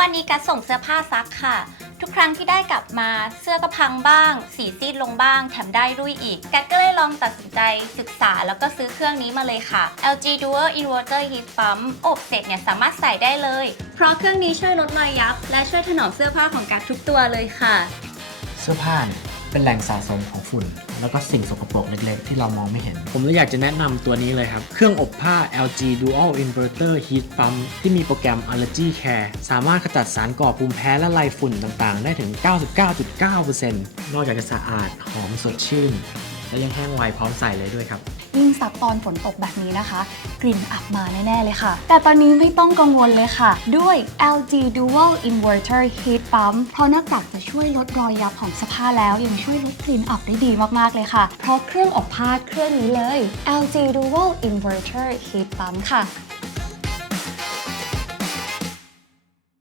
วันนี้กัดส่งเสื้อผ้าซักค่ะ ทุกครั้งที่ได้กลับมาเสื้อก็พังบ้าง สีซีดลงบ้าง แถมได้รุ่ยอีก กัดก็เลยลองตัดสินใจศึกษาแล้วก็ซื้อเครื่องนี้มาเลยค่ะ LG Dual Inverter Heat Pump อบเสร็จเนี่ยสามารถใส่ได้เลย เพราะเครื่องนี้ช่วยลดรอยยับ และช่วยถนอมเสื้อผ้าของกัดทุกตัวเลยค่ะ เสื้อผ้าเนี่ย เป็นแหล่งสะสมของฝุ่น แล้วก็สิ่งสกปรกเล็กๆ ที่เรามองไม่เห็น ผมเลยอยากจะแนะนำตัวนี้เลยครับ เครื่องอบผ้า LG Dual Inverter Heat Pump ที่มีโปรแกรม Allergy Care สามารถขจัดสารก่อภูมิแพ้และลายฝุ่นต่างๆ ได้ถึง 99.9%นอกจากจะสะอาดหอมสดชื่น และยังแห้งไวพร้อมใส่เลยด้วยครับิ่งซักตอนฝนตกแบบนี้นะคะ กลิ่นอับมาแน่ ๆ เลยค่ะ แต่ตอนนี้ไม่ต้องกังวลเลยค่ะ ด้วย LG Dual Inverter Heat Pump เพราะนอกจากจะช่วยลดรอยยับของเสื้อผ้าแล้ว ยังช่วยลดกลิ่นอับได้ดีมากๆเลยค่ะ เพราะเครื่องอบผ้าเครื่องนี้เลย LG Dual Inverter Heat Pump ค่ะ